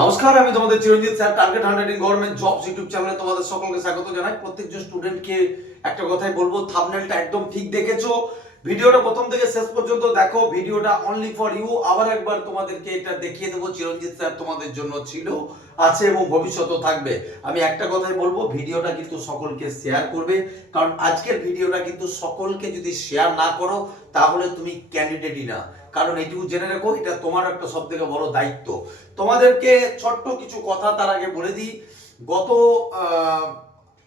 নমস্কার, আমি তোমাদের Chiranjit sir. Target 100 in government jobs YouTube চ্যানেলে তোমাদের সকলকে স্বাগত জানাই। প্রত্যেকজন স্টুডেন্টকে একটা কথাই বলবো, থাম্বনেলটা একদম ঠিক দেখেছো। ভিডিওটা প্রথম থেকে শেষ পর্যন্ত দেখো, ভিডিওটা অনলি ফর ইউ। আবার একবার তোমাদেরকে এটা দেখিয়ে দেবো, চিরঞ্জিত স্যার তোমাদের জন্য ছিল, আছে এবং ভবিষ্যতেও থাকবে। আমি একটা কথাই বলবো, ভিডিওটা কিন্তু সকলকে শেয়ার করবে, কারণ আজকের ভিডিওটা কিন্তু সকলকে যদি শেয়ার না করো তাহলে তুমি ক্যান্ডিডেটই না। কারণ এইটুকু জেনে রাখো, এটা তোমার একটা সব থেকে বড় দায়িত্ব। তোমাদেরকে ছোট্ট কিছু কথা তার আগে বলে দিই। গত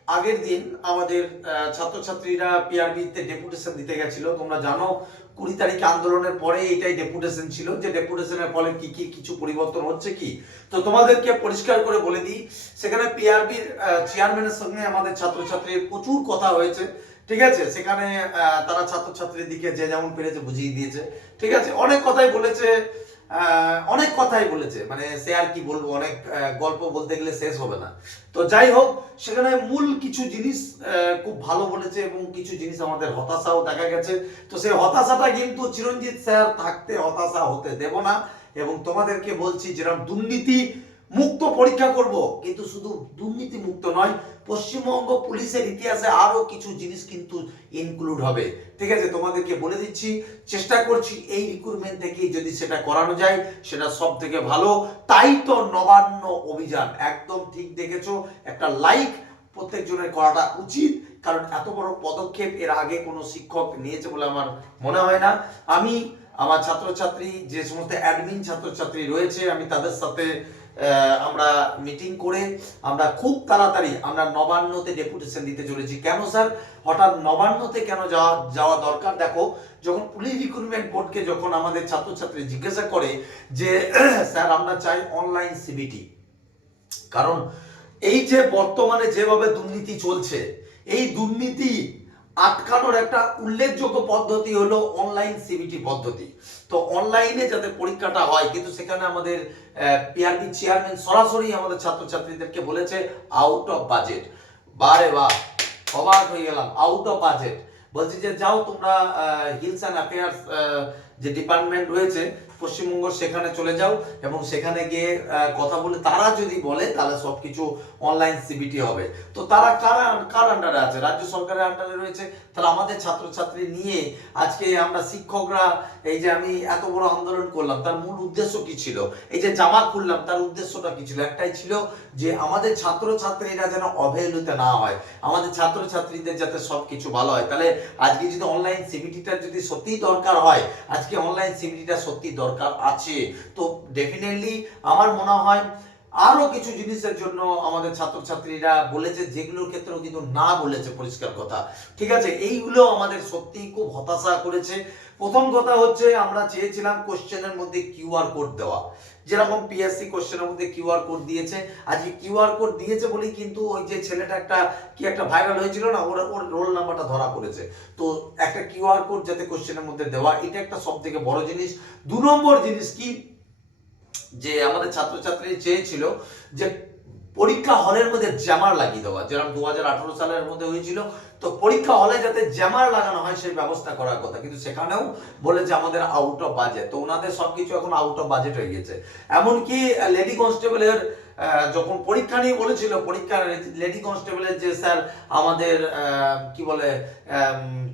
আগের দিন আমাদের ছাত্রছাত্রীরা পিআরবিতে ডেপুটেশন দিতে গেছিল। তোমরা জানো 20 তারিখে আন্দোলনের পরে এটাই ডেপুটেশন ছিল, যে ডেপুটেশনের ফলে কি কি কিছু পরিবর্তন হচ্ছে কি। তো তোমাদেরকে পরিষ্কার করে বলে দিই, সেখানে পিআরবির চেয়ারম্যানের সঙ্গে আমাদের ছাত্রছাত্রীর প্রচুর কথা হয়েছে। ঠিক আছে, সেখানে তারা ছাত্রছাত্রীর দিকে যে যেমন পেরেছে বুঝিয়ে দিয়েছে। ঠিক আছে, অনেক কথাই বলেছে, মানে সে আর কি বলবো, অনেক গল্প বলতে গেলে শেষ হবে না। তো যাই হোক, সেখানে মূল কিছু জিনিস খুব ভালো বলেছে এবং কিছু জিনিস আমাদের হতাশাও দেখা গেছে। তো সেই হতাশাটা কিন্তু চিরঞ্জিত স্যার থাকতে হতাশা হতে দেব না। এবং তোমাদেরকে বলছি, যেরকম দুর্নীতি মুক্ত পরীক্ষা করব, কিন্তু শুধু দুর্নীতি মুক্ত নয়, পশ্চিমবঙ্গ পুলিশের ইতিহাসে আরো কিছু জিনিস কিন্তু ইনক্লুড হবে। ঠিক আছে, তোমাদেরকে বলে দিচ্ছি, চেষ্টা করছি এই রিক্রুটমেন্ট থেকে যদি সেটা করানো যায় সেটা সব থেকে ভালো। তাই তো নবান্ন অভিযান, একদম ঠিক দেখেছো। একটা লাইক প্রত্যেকজনের করাটা উচিত, কারণ এত বড় পদক্ষেপ এর আগে কোনো শিক্ষক নিয়েছে বলে আমার মনে হয় না। আমি আমার ছাত্রছাত্রী, যে সমস্ত অ্যাডমিন ছাত্রছাত্রী রয়েছে, আমি তাদের সাথে আমরা মিটিং করে আমরা খুব তাড়াতাড়ি আমরা নবান্নতে ডেপুটেশন দিতে চলেছি। কেন স্যার হঠাৎ নবান্নতে কেন যাওয়া দরকার? দেখো, যখন পুলিশ রিক্রুটমেন্ট বোর্ডকে যখন আমাদের ছাত্রছাত্রী জিজ্ঞাসা করে যে স্যার আমরা চাই অনলাইন সিবিটি, কারণ এই যে বর্তমানে যেভাবে দুর্নীতি চলছে, এই দুর্নীতি আটকানোর একটা উল্লেখযোগ্য পদ্ধতি হলো অনলাইন সিবিটি পদ্ধতি। তো অনলাইনে যাতে পরীক্ষাটা হয়, কিন্তু সেখানে আমাদের পিআরবি চেয়ারম্যান সরাসরি আমাদের ছাত্রছাত্রীদেরকে বলেছে আউট অফ বাজেট। বারে বাহ, অবাক হয়ে গেলাম, আউট অফ বাজেট। বলছি যে যাও তোমরা হিলস অ্যান্ড অ্যাফেয়ার্স যে ডিপার্টমেন্ট রয়েছে পশ্চিমবঙ্গ, সেখানে চলে যাও এবং সেখানে গিয়ে কথা বলে তারা যদি বলে তাহলে সবকিছু অনলাইন সিবিটি হবে। তো তারা কার আন্ডারে আছে? রাজ্য সরকারের আন্ডারে রয়েছে। তাহলে আমাদের ছাত্রছাত্রী নিয়ে আজকে আমরা শিক্ষকরা, এই যে আমি এত বড় আন্দোলন করলাম, তার মূল উদ্দেশ্য কি ছিল? এই যে জামা খুললাম, তার উদ্দেশ্যটা কি ছিল? একটাই ছিল, যে আমাদের ছাত্রছাত্রীরা যেন অবহেলিত না হয়, আমাদের ছাত্রছাত্রীদের যাতে সবকিছু ভালো হয়। তাহলে আজকে যদি অনলাইন সিবিটিটা যদি সত্যি দরকার হয়, আজকে অনলাইন সিবিটিটা সত্যি দরকার আছে, তো ডেফিনেটলি আমার মনে হয় আরো কিছু জিনিসের জন্য আমাদের ছাত্রছাত্রীরা বলেছে, যেগুলোর ক্ষেত্রেও কিন্তু না বলেছে পরিষ্কার কথা। ঠিক আছে, এইগুলো আমাদের সত্যি খুব হতাশা করেছে। প্রথম কথা হচ্ছে, আমরা চেয়েছিলাম কোশ্চেনের মধ্যে কিউআর কোড দেওয়া, যেরকম পিএসসি কোশ্চেনের মধ্যে কিউআর কোড দিয়েছে। আজকে কিউআর কোড দিয়েছে বলেই কিন্তু ওই যে ছেলেটা একটা ভাইরাল হয়েছিল না, ওর রোল নাম্বারটা ধরা পড়েছে। তো একটা কিউআর কোড যাতে কোশ্চেনের মধ্যে দেওয়া, এটা একটা সব থেকে বড় জিনিস। 2 নম্বর জিনিস কি, যে আমাদের ছাত্রছাত্রী চেয়েছিল যে পরীক্ষা হলের মধ্যে জ্যামার লাগিয়ে দেওয়া, যেরকম 2018 সালের মধ্যে হয়েছিল। তো পরীক্ষা হলে যাতে জ্যামার লাগানো হয় সেই ব্যবস্থা করার কথা, কিন্তু সেখানেও বলে যে আমাদের আউট অফ বাজেট। তো ওনাদের সবকিছু এখন আউট অফ বাজেট হয়ে গেছে। এমনকি লেডি কনস্টেবলের যখন পরীক্ষা নিয়ে বলেছিল, পরীক্ষা লেডি কনস্টেবলের যে স্যার আমাদের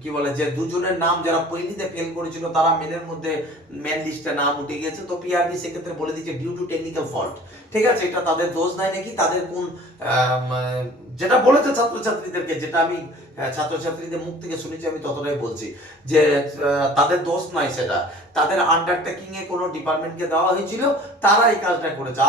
কি বলে যে দুজনের নাম যারা পরীক্ষাতে ফেল করেছিল, তারা মেনের মধ্যে মেন লিস্টে নাম উঠে গেছে। তো পিআরবি সেক্ষেত্রে বলে দিচ্ছে ডিউ টু টেকনিক্যাল ফল্ট। ঠিক আছে, এটা তাদের দোষ নাই নাকি, তাদের কোন যেটা বলেছে ছাত্রছাত্রীদেরকে, যেটা আমি ছাত্রছাত্রীদের মুখ থেকে শুনেছি, আমি ততটাই বলছি যে তাদের দোষ নয়, সেটা তাদের আন্ডারটেকিং এ কোনো ডিপার্টমেন্টকে দেওয়া হয়েছিল, তারা এই কাজটা করেছে।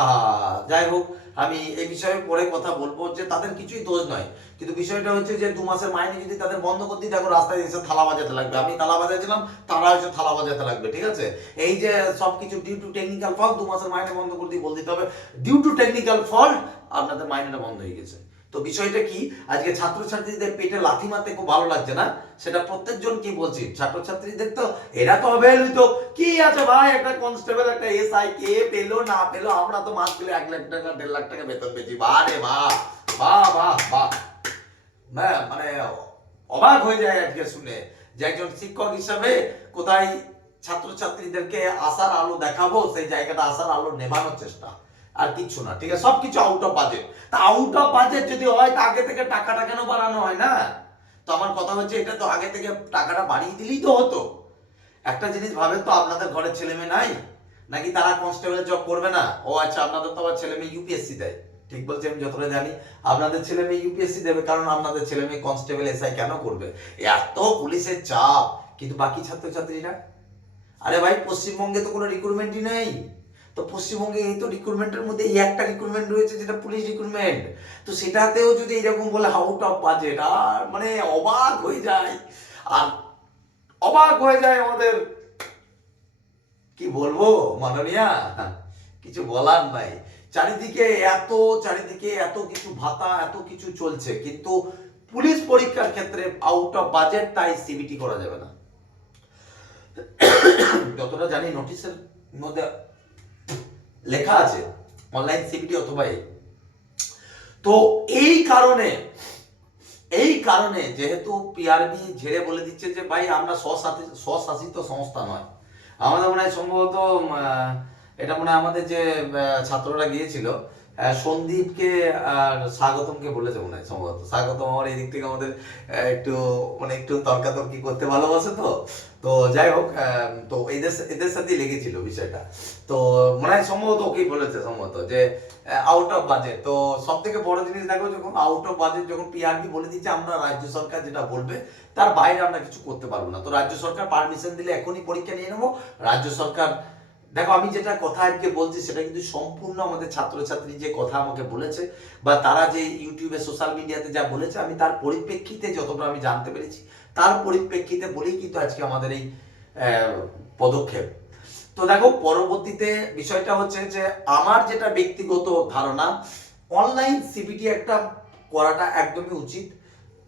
যাই হোক, আমি এই বিষয়ে পরে কথা বলবো, যে তাদের কিছুই দোষ নয়। কিন্তু বিষয়টা হচ্ছে যে 2 মাসের মাইনে যদি তাদের বন্ধ করতে, দেখো রাস্তায় এসে থালা বাজাতে লাগবে। আমি থালা বাজাচ্ছিলাম, তারা এসে থালা বাজাতে লাগবে। ঠিক আছে, এই যে সবকিছু ডিউ টু টেকনিক্যাল ফল্ট, 2 মাসের মাইনে বন্ধ করতে বলে দিতে হবে ডিউ টু টেকনিক্যাল ফল্ট, আপনাদের মাইনেটা বন্ধ হয়ে গেছে। তো বিষয়টা কি, আজকে ছাত্রছাত্রীদের পেটে লাথি মারতে খুব ভালো লাগছে না? সেটা প্রত্যেকজন কি বলছি, ছাত্রছাত্রীদের তো এরা তো অবহেলিত। কি আছে ভাই, একটা কনস্টেবল একটা এসআই কে পেলো না পেলো, আমরা তো মাস গেলে 1 লাখ টাকা 1.5 লাখ টাকা বেতন পেয়েছি। বাহ রে বাহ, বাহ বাহ বাহ। মানে অবাক হয়ে যায় আজকে শুনে, যে একজন শিক্ষক হিসাবে কোথায় ছাত্রছাত্রীদেরকে আশার আলো দেখাবো, সেই জায়গাটা আশার আলো নেভানোর চেষ্টা। আর কিচ্ছু না, ঠিক আছে, সবকিছু আউট অফ বাজেট। তা আউট অফ বাজেট যদি হয় তা আগে থেকে টাকাটা কেন বাড়ানো হয় না? তো আমার কথা হচ্ছে এটা তো আগে থেকে টাকাটা বাড়িয়ে দিলেই তো হতো। একটা জিনিস ভাবেন তো, আপনাদের ঘরের ছেলে মেয়ে নাই নাকি? তারা কনস্টেবলের জব করবে না? ও আচ্ছা, আপনাদের তো আবার ছেলে মেয়ে ইউপিএসসি দেয়, ঠিক বলছি আমি যতটা জানি। আপনাদের ছেলে মেয়ে ইউপিএসসি দেবে, কারণ আপনাদের ছেলে মেয়ে কনস্টেবল এসআই কেন করবে? এত পুলিশের চাপ, কিন্তু বাকি ছাত্রছাত্রীরা, আরে ভাই পশ্চিমবঙ্গে তো কোনো রিক্রুটমেন্টই নেই। তো পশ্চিমবঙ্গে এই তো রিক্রুটমেন্টের মধ্যে এই একটা রিক্রুটমেন্ট রয়েছে যেটা পুলিশ রিক্রুটমেন্ট। তো সেটাতেও যদি এরকম বলে আউট অফ বাজেট, আর মানে অবাক হয়ে যায়। আর অবাক হয়ে যায় আমাদের, কি বলবো মাননীয়া, কিছু বলার নাই। চারিদিকে এত কিছু ভাতা, এত কিছু চলছে, কিন্তু পুলিশ পরীক্ষার ক্ষেত্রে আউট অফ বাজেট, তাই সিবিটি করা যাবে না। যতটা জানি নোটিশের মধ্যে লেখা আছে অনলাইন সিবিটি অথবা তো এই কারণে যেহেতু পিআরবি ঝেড়ে বলে দিচ্ছে যে ভাই আমরা স্বশাসিত সংস্থা নয়। আমাদের মনে হয় সম্ভবত এটা মনে হয় আমাদের যে ছাত্ররা গিয়েছিল, সন্দীপকে আর স্বাগতমকে বলেছে মনে হয় সম্ভবত। স্বাগতম আমার এই দিক থেকে আমাদের একটু মানে একটু তর্কাতর্কি করতে ভালোবাসে, তো যাই হোক, তো এদের সাথেই লেগেছিল বিষয়টা। তো মনে হয় সম্ভবত ওকেই বলেছে সম্ভবত যে আউট অফ বাজেট। তো সব থেকে বড় জিনিস দেখো, যখন আউট অফ বাজেট, যখন পিআরবি বলে দিচ্ছে আমরা রাজ্য সরকার যেটা বলবে তার বাইরে আমরা কিছু করতে পারবো না। তো রাজ্য সরকার পারমিশন দিলে এখনই পরীক্ষা নিয়ে নেবো। রাজ্য সরকার, দেখো আমি যেটা কথা আজকে বলছি সেটা কিন্তু সম্পূর্ণ আমাদের ছাত্রছাত্রী যে কথা আমাকে বলেছে, বা তারা যে ইউটিউবে সোশ্যাল মিডিয়াতে যা বলেছে, আমি তার পরিপ্রেক্ষিতে যতটা আমি জানতে পেরেছি, তার পরিপ্রেক্ষিতে বলেই কিন্তু আজকে আমাদের এই পদক্ষেপ। তো দেখো পরবর্তীতে বিষয়টা হচ্ছে যে আমার যেটা ব্যক্তিগত ধারণা, অনলাইন সিবিটি একটা করাটা একদমই উচিত।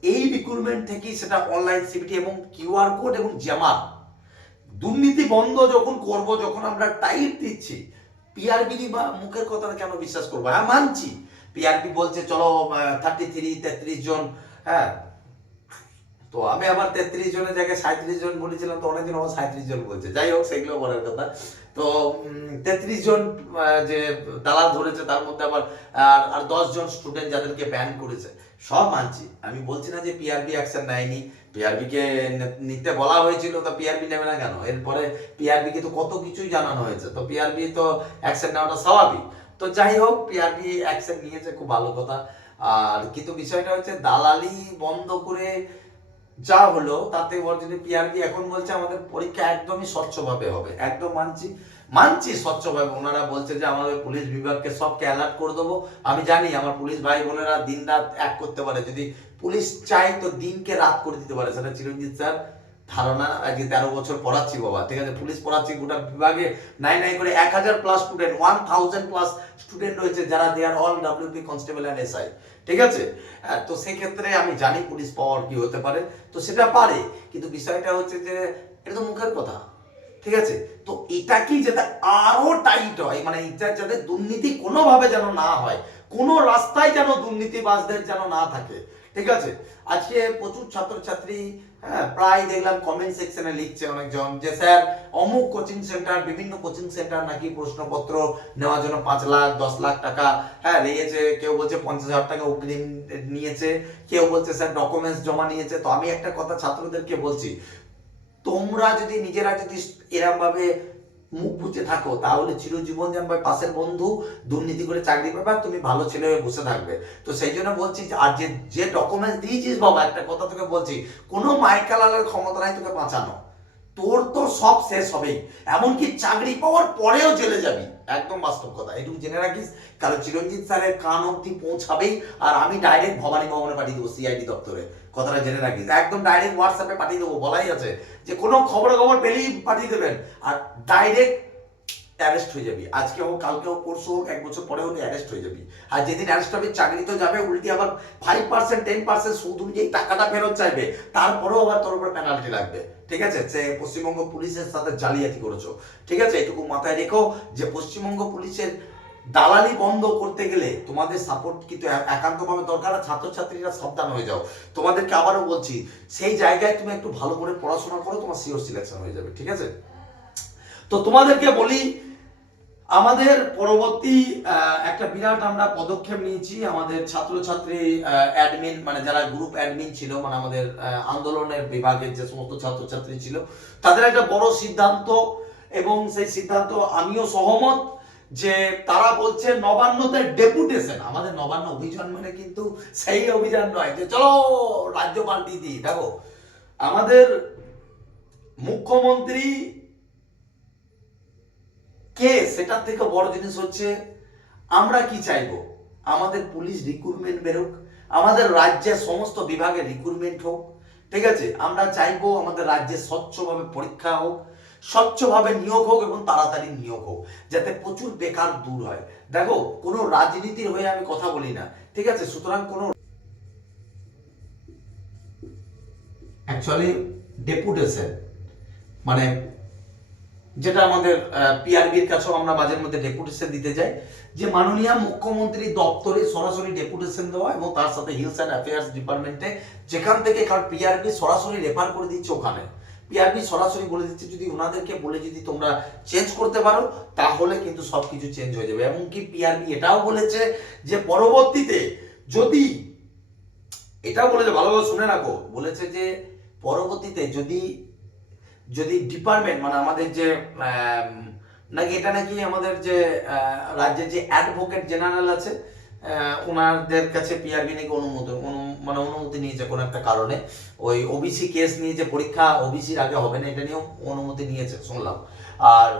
এই রিক্রুটমেন্ট থেকেই সেটা অনলাইন সিবিটি এবং কিউআর কোড এবং জমা, দুর্নীতি বন্ধ যখন করব, যখন আমরা টাইট দিচ্ছি, পিআরবি বা মুখের কথা কেন বিশ্বাস করবো? হ্যাঁ মানছি, পিআরবি বলছে চলো 33 জন, হ্যাঁ, তো আমি আবার 33 জনের জায়গায় 37 জন বলেছিলাম, তো অনেকজন আবার 37 জন বলছে। যাই হোক, সেগুলো বলার কথা। তো 33 জন যে দালাল ধরেছে, তার মধ্যে আবার আর 10 জন স্টুডেন্ট যাদেরকে ব্যান করেছে, সব মানছি। আমি বলছি না যে পিআরবি অ্যাকশন নেয়নি, পিআরবি কে নিতে বলা হয়েছিল, তো পিআরবি নেবে না কেন? এরপরে পিআরবি কে তো কত কিছুই জানানো হয়েছে, তো পিআরবি তো অ্যাকশন নেওয়াটা স্বাভাবিক। তো যাই হোক, পিআরবি অ্যাকশন নিয়েছে, খুব ভালো কথা। আর কিন্তু বিষয়টা হচ্ছে দালালি বন্ধ করে যা হলো তাতে যদি পিআরবি এখন বলছে আমাদের পরীক্ষা একদমই স্বচ্ছভাবে হবে, একদম মানছি স্বচ্ছভাবে। ওনারা বলছে যে আমাদের পুলিশ বিভাগকে সবকে অ্যালার্ট করে দেবো। আমি জানি আমার পুলিশ ভাই বোনেরা দিন রাত এক করতে পারে, যদি পুলিশ চাই তো দিনকে রাত করে দিতে পারে। সেটা চিরঞ্জিত স্যার ধারণা। আজকে 13 বছর পড়াচ্ছি বাবা, ঠিক আছে, পুলিশ পড়াচ্ছি, গোটা বিভাগে নাই করে 1000+ স্টুডেন্ট, 1000+ স্টুডেন্ট রয়েছে যারা they are all WP constable and SI, ঠিক আছে। তো সেক্ষেত্রে আমি জানি পুলিশ পাওয়ার কি হতে পারে, তো সেটা পারে, কিন্তু বিষয়টা হচ্ছে যে এটা তো মুখের কথা, ঠিক আছে। তো এটা কি যাতে আরো টাইট হয়, মানে এটা যাতে দুর্নীতি কোনোভাবে যেন না হয়, কোনো রাস্তায় যেন দুর্নীতিবাজদের যেন না থাকে, ঠিক আছে। আজকে প্রচুর ছাত্রছাত্রী, হ্যাঁ, প্রায় দেখলাম কমেন্ট সেকশনে লিখছে অনেকজন যে স্যার অমুক কোচিং সেন্টার, বিভিন্ন কোচিং সেন্টার নাকি প্রশ্নপত্র নেওয়ার জন্য 5 লাখ 10 লাখ টাকা, হ্যাঁ, নিয়েছে। কেউ বলছে 50,000 টাকা অগ্রিম নিয়েছে, কেউ বলছে স্যার ডকুমেন্টস জমা নিয়েছে। তো আমি একটা কথা ছাত্রদেরকে বলছি, তোমরা যদি নিজেরা যদি এরম ভাবে মুখ বুঝে থাকো, তাহলে চিরজীবন জানবে পাশের বন্ধু দুর্নীতি করে চাকরি পাবে, তুমি ভালো ছেলে হয়ে বসে থাকবে। তো সেই জন্য বলছি, আর যে ডকুমেন্টস দিয়েছিস বাবা, একটা কথা তোকে বলছি, কোনো মাইকালালের ক্ষমতা নাই তোকে বাঁচানো। তোর তো সব শেষ হবেই, এমনকি চাকরি পাওয়ার পরেও জেলে যাবি, একদম বাস্তব কথা, এটুকু জেনে রাখিস। কারণ চিরঞ্জিত স্যারের কান অব্দি পৌঁছাবেই, আর আমি ডাইরেক্ট ভবানী ভবনে পাঠিয়ে দেবো, সিআইডি দপ্তরে, কথাটা জেনে রাখিস। একদম ডাইরেক্ট হোয়াটসঅ্যাপে পাঠিয়ে দেবো, বলাই আছে যে কোনো খবর পেলেই পাঠিয়ে দেবেন, আর ডাইরেক্ট অ্যারেস্ট হয়ে যাবি। আজকে হোক, কালকে হোক, পরশু হোক, 1 বছর পরে হলে অ্যারেস্ট হয়ে যাবি। আর যেদিন অ্যারেস্ট হবে চাকরি তো যাবে, উল্টি আবার 5% 10% সুদ অনুযায়ী টাকাটা ফেরত চাইবে, তারপরেও আবার তোর উপর পেনাল্টি লাগবে, ঠিক আছে। সে পশ্চিমবঙ্গ পুলিশের সাথে জালিয়াতি করেছো, ঠিক আছে, এটুকু মাথায় রেখো যে পশ্চিমবঙ্গ পুলিশের দালালি বন্ধ করতে গেলে তোমাদের সাপোর্ট কিন্তু একান্তভাবে দরকার। ছাত্রছাত্রীরা সাবধান হয়ে যাও, তোমাদেরকে আবারও বলছি, সেই জায়গায় তুমি একটু ভালো করে পড়াশোনা করো, তোমার সিওর সিলেকশন হয়ে যাবে, ঠিক আছে। তো তোমাদেরকে বলি, আমাদের পরবর্তী একটা বিরাট আমরা পদক্ষেপ নিয়েছি। আমাদের ছাত্রছাত্রী অ্যাডমিন মানে যারা গ্রুপ অ্যাডমিন ছিল, মানে আমাদের আন্দোলনের বিভাগের যে সমস্ত ছাত্রছাত্রী ছিল, তাদের একটা বড় সিদ্ধান্ত, এবং সেই সিদ্ধান্ত আমিও সহমত, যে তারা বলছে নবান্নতে ডেপুটেশন। আমাদের নবান্ন অভিযান মানে কিন্তু সেই অভিযান নয় যে চলো রাজ্য পাল্টিয়ে দিই। দেখো, আমাদের মুখ্যমন্ত্রী কে, সেটার থেকে বড় জিনিস হচ্ছে আমরা কি চাইবো, আমাদের পুলিশ রিক্রুটমেন্ট বেরোক, আমাদের রাজ্যের সমস্ত বিভাগে রিক্রুটমেন্ট হোক, ঠিক আছে। আমরা চাইবো আমাদের রাজ্যে স্বচ্ছভাবে পরীক্ষা হোক, স্বচ্ছভাবে নিয়োগ হোক এবং তাড়াতাড়ি নিয়োগ হোক, যাতে প্রচুর বেকার দূর হয়। দেখো, কোনো রাজনীতির হয়ে আমি কথা বলি না, ঠিক আছে। সুতরাং কোনো অ্যাকচুয়ালি ডেপুটেশন মানে যেটা আমাদের পিআরবির কাছেও আমরা মাঝের মধ্যে ডেপুটেশন দিতে যাই, যে মাননীয় মুখ্যমন্ত্রী দপ্তরে সরাসরি ডেপুটেশন দেওয়া, এবং তার সাথে হিলস অ্যান্ড অ্যাফেয়ার্স ডিপার্টমেন্টে, যেখান থেকে, কারণ পিআরবি সরাসরি রেফার করে দিচ্ছে ওখানে, পিআরবি সরাসরি বলে দিচ্ছে যদি ওনাদেরকে বলে যদি তোমরা চেঞ্জ করতে পারো তাহলে কিন্তু সবকিছু চেঞ্জ হয়ে যাবে। এমনকি পিআরবি এটাও বলেছে যে পরবর্তীতে যদি, এটাও বলেছে, ভালোভাবে শুনে রাখো, বলেছে যে পরবর্তীতে যদি যদি ডিপার্টমেন্ট মানে আমাদের যে নাকি এটা নাকি আমাদের যে রাজ্যের যে অ্যাডভোকেট জেনারেল আছে, ওনাদের কাছে পিআরবি নাকি মানে অনুমতি নিয়েছে কোনো একটা কারণে, ওই ওবিসি কেস নিয়ে যে পরীক্ষা ওবিসির আগে হবে না এটা নিয়েও অনুমতি নিয়েছে শুনলাম। আর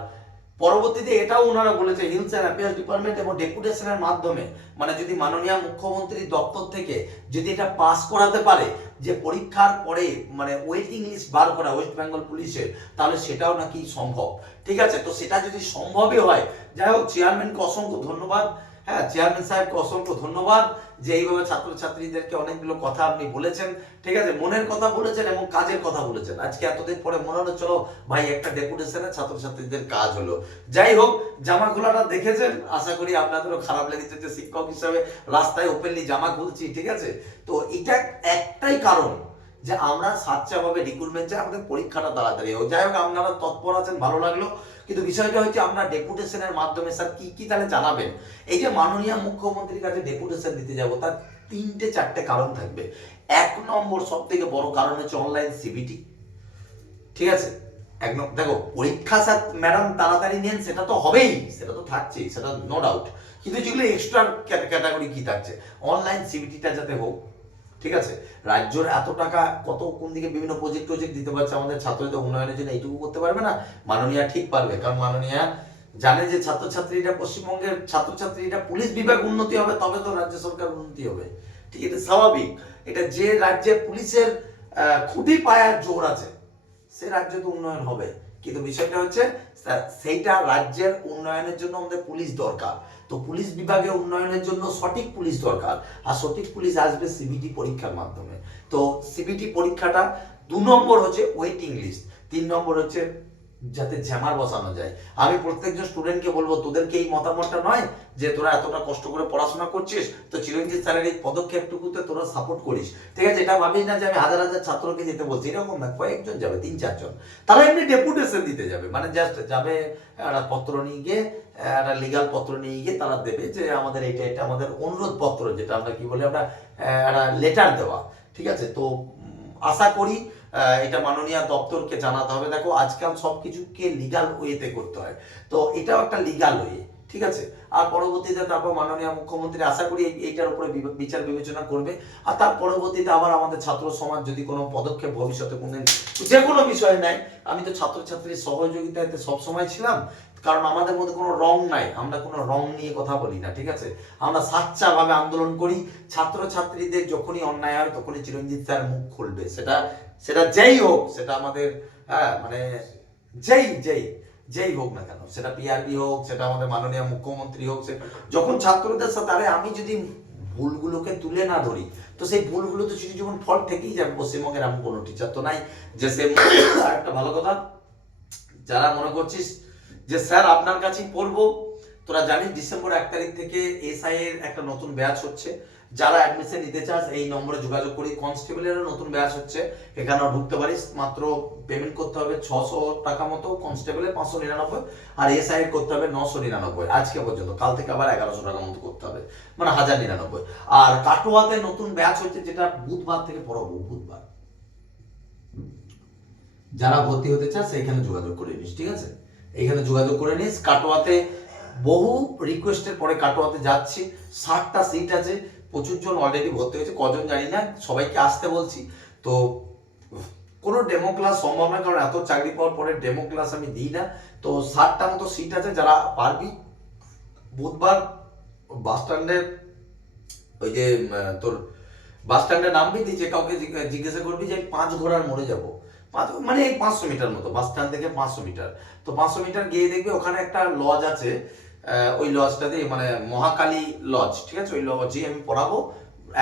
পরবর্তীতে এটাও ওনারা বলেছে হিলস অ্যান্ড অ্যাফেয়ার্স ডিপার্টমেন্ট এবং ডেপুটেশনের মাধ্যমে, মানে যদি মাননীয় মুখ্যমন্ত্রীর দপ্তর থেকে যদি এটা পাস করাতে পারে যে পরীক্ষার পরে মানে ওয়েটিং লিস্ট বার করা ওয়েস্ট বেঙ্গল পুলিশের, তাহলে সেটাও নাকি সম্ভব, ঠিক আছে। তো সেটা যদি সম্ভবই হয়, যাই হোক, চেয়ারম্যানকে অসংখ্য ধন্যবাদ। হ্যাঁ, চেয়ারম্যান সাহেবকে অসংখ্য ধন্যবাদ যে এইভাবে ছাত্রছাত্রীদেরকে অনেকগুলো কথা আপনি বলেছেন, ঠিক আছে, মনের কথা বলেছেন এবং কাজের কথা বলেছেন। আজকে এতদিন পরে মনে হলো চলো ভাই একটা ডেপুটেশনে ছাত্রছাত্রীদের কাজ হলো। যাই হোক, জামা খোলাটা দেখেছেন, আশা করি আপনাদেরও খারাপ লেগেছে যে শিক্ষক হিসাবে রাস্তায় ওপেনলি জামা খুলছি, ঠিক আছে। তো এটা একটাই কারণ যে আমরা স্বেচ্ছাভাবে রিক্রুটমেন্ট চাই, আমাদের পরীক্ষাটা তাড়াতাড়ি হোক। যাই হোক, আপনারা তৎপর আছেন, ভালো লাগলো। কিন্তু বিষয়টা হচ্ছে আমরা ডেপুটেশনের মাধ্যমে স্যার কি কি তাহলে জানাবেন। এই যে মাননীয় মুখ্যমন্ত্রীর কাছে ডেপুটেশন দিতে যাব, তার 3-4টে কারণ থাকবে। 1 নম্বর সব থেকে বড় কারণ হচ্ছে অনলাইন সিবিটি, ঠিক আছে। একদম দেখো, পরীক্ষা স্যার ম্যাডাম তাড়াতাড়ি নেন সেটা তো হবেই, সেটা তো থাকছেই, সেটা নো ডাউট। কিন্তু যেগুলো এক্সট্রা ক্যাটাগরি কি থাকছে, অনলাইন সিবিটিটা যাতে হোক, ঠিক আছে। রাজ্যের এত টাকা কত কোন দিকে বিভিন্ন প্রজেক্ট দিতে পারছে, আমাদের ছাত্রদের উন্নয়নের জন্য এইটুকু করতে পারবে না? মাননীয়া ঠিক পারবে, কারণ মাননীয়া জানে যে ছাত্রছাত্রীরা, পশ্চিমবঙ্গের ছাত্রছাত্রীরা পুলিশ বিভাগ উন্নতি হবে তবে তো রাজ্য সরকার উন্নতি হবে, ঠিক, এটা স্বাভাবিক। এটা যে রাজ্যে পুলিশের খুঁটি পায়ার জোর আছে সে রাজ্য তো উন্নয়ন হবে। কিন্তু বিষয়টা হচ্ছে সেইটা রাজ্যের উন্নয়নের জন্য আমাদের পুলিশ দরকার। তো পুলিশ বিভাগের উন্নয়নের জন্য সঠিক পুলিশ দরকার, আর সঠিক পুলিশ আসবে সিবিটি পরীক্ষার মাধ্যমে। তো সিবিটি পরীক্ষাটা 2 নম্বর হচ্ছে ওয়েটিং লিস্ট, 3 নম্বর হচ্ছে যাতে জ্যামার বসানো যায়। আমি প্রত্যেকজন স্টুডেন্টকে বলবো, তোদেরকে এই মতামতটা নয় যে তোরা এতটা কষ্ট করে পড়াশোনা করছিস, তো চিরঞ্জিত স্যারের এই পদক্ষেপটুকুতে তোরা সাপোর্ট করিস, ঠিক আছে। এটা ভাবিস না যে আমি হাজার হাজার ছাত্রকে যেতে বলছি, এরকম না, কয়েকজন যাবে, 3-4 জন, তারা এমনি ডেপুটেশন দিতে যাবে, মানে জাস্ট যাবে, একটা পত্র নিয়ে গিয়ে, একটা লিগাল পত্র নিয়ে গিয়ে তারা দেবে যে আমাদের এটা এটা আমাদের অনুরোধ পত্র, যেটা আমরা কি বলি, আমরা একটা লেটার দেওয়া, ঠিক আছে। তো আশা করি এটা মাননীয় দপ্তরকে জানাতে হবে। দেখো, আজকাল সবকিছুকে লিগাল ওয়েতে করতে হয়, তো এটাও একটা লিগাল ওয়ে, ঠিক আছে। আর পরবর্তীতে তারপর মাননীয় মুখ্যমন্ত্রী আশা করি এইটার উপরে বিচার বিবেচনা করবে। আর তার পরবর্তীতে আবার আমাদের ছাত্র সমাজ যদি কোনো পদক্ষেপ ভবিষ্যতে কোনদিন যে কোনো বিষয় নেয়, আমি তো ছাত্রছাত্রীর সহযোগিতাতে সবসময় ছিলাম, কারণ আমাদের মধ্যে কোনো রং নাই, আমরা কোনো রং নিয়ে কথা বলি না, ঠিক আছে। আমরা স্বেচ্ছাভাবে আন্দোলন করি। ছাত্রছাত্রীদের যখনই অন্যায় হয় তখনই চিরঞ্জিত স্যার মুখ খুলবে, সেটা সেটা যেই হোক, সেটা আমাদের মানে যেই যেই যেই হোক না কেন, সেটা পিআরবি হোক, সেটা আমাদের মাননীয় মুখ্যমন্ত্রী হোক, যখন ছাত্রদের সাথে, আরে আমি যদি ভুলগুলোকে তুলে না ধরি তো সেই ভুলগুলো তো শুধু যখন ফল থেকেই যাবে। পশ্চিমবঙ্গের এমন কোনো টিচার তো নাই যে সে, একটা ভালো কথা, যারা মনে করছিস যে স্যার আপনার কাছেই পড়বো, তোরা জানিস ডিসেম্বর 1 তারিখ থেকে এসআই এর একটা নতুন ব্যাচ হচ্ছে, যারা অ্যাডমিশন নিতে চাস এই নম্বরে যোগাযোগ করি। কনস্টেবলেরও নতুন ব্যাচ হচ্ছে, এখানেও ঢুকতে পারিস। মাত্র পেমেন্ট করতে হবে 600 টাকা মতো, কনস্টেবলে 599, আর এসআই করতে হবে 999 আজকে পর্যন্ত। কাল থেকে আবার 1100 টাকা মতো করতে হবে, মানে 1099। আর কাটোয়াতে নতুন ব্যাচ হচ্ছে, যেটা বুধবার থেকে পড়াবো। বুধবার যারা ভর্তি হতে চাস এখানে যোগাযোগ করে নিস, ঠিক আছে? এইখানে যোগাযোগ করে নিস। কাটোয়াতে বহু রিকোয়েস্টের পরে কাটোয়াতে যাচ্ছি। 60টা সিট আছে, প্রচুর জন অলরেডি ভর্তি হয়েছে, কজন জানি না, সবাইকে আসতে বলছি। তো কোনো ডেমো ক্লাস সম্ভব না, কারণ এত চাকরি পাওয়ার পরে ডেমো ক্লাস আমি দিই না। তো 60টা মতো সিট আছে, যারা পারবি বুধবার বাস স্ট্যান্ডে, ওই যে তোর বাস স্ট্যান্ডে নামবি, দিয়ে যে কাউকে জিজ্ঞাসা করবি যে 5 ঘোড়ার মোড়ে যাবো, মানে এই 500 মিটার মতো, বাস স্ট্যান্ড থেকে 500 মিটার। তো 500 মিটার গিয়ে দেখবি ওখানে একটা লজ আছে, ওই লজটাতে মানে মহাকালী লজ, ঠিক আছে? ওই লজে আমি পড়াবো,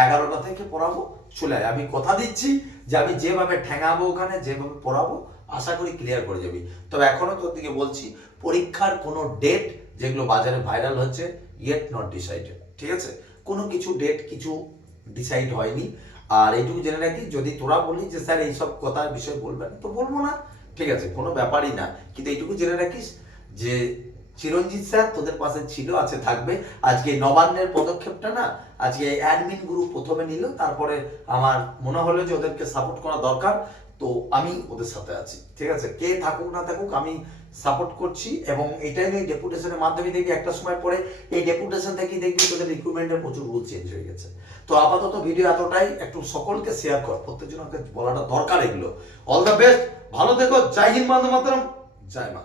11টা থেকে পড়াবো। চলে আয়, আমি কথা দিচ্ছি যে আমি যেভাবে ঠেঙাবো ওখানে, যেভাবে পড়াবো, আশা করি ক্লিয়ার করে যাবি। তবে এখনো তোর দিকে বলছি, পরীক্ষার কোনো ডেট যেগুলো বাজারে ভাইরাল হচ্ছে, ইয়েট নট ডিসাইডেড, ঠিক আছে? কোনো কিছু ডেট কিছু ডিসাইড হয়নি। আর এইটুকু জেনে রাখি, যদি তোরা বলি যে স্যার এইসব কথার বিষয় বলবেন, তো বলবো না, ঠিক আছে? কোনো ব্যাপারই না। কিন্তু এইটুকু জেনে রাখিস যে চিরঞ্জিত স্যার তোদের পাশে ছিল, আছে, থাকবে। আজকে নবান্নের পদক্ষেপটা না, আজকে অ্যাডমিন গ্রুপ প্রথমে নিল, তারপরে আমার মনে হলো যে ওদেরকে সাপোর্ট করা দরকার, তো আমি ওদের সাথে আছি, ঠিক আছে? কে থাকুক না থাকুক আমি সাপোর্ট করছি। এবং এটাই এই ডেপুটেশনের মাধ্যমে দেখবি একটা সময় পরে এই ডেপুটেশন থেকে দেখবি তোদের রিক্রুটমেন্টের প্রচুর রুল চেঞ্জ হয়ে গেছে। তো আপাতত ভিডিও এতটাই, একটু সকলকে শেয়ার কর, প্রত্যেকজনকে বলাটা দরকার এগুলো। অল দ্য বেস্ট, ভালো থেকো, জয় হিন্দ, বন্দে মাতরম, জয় মা।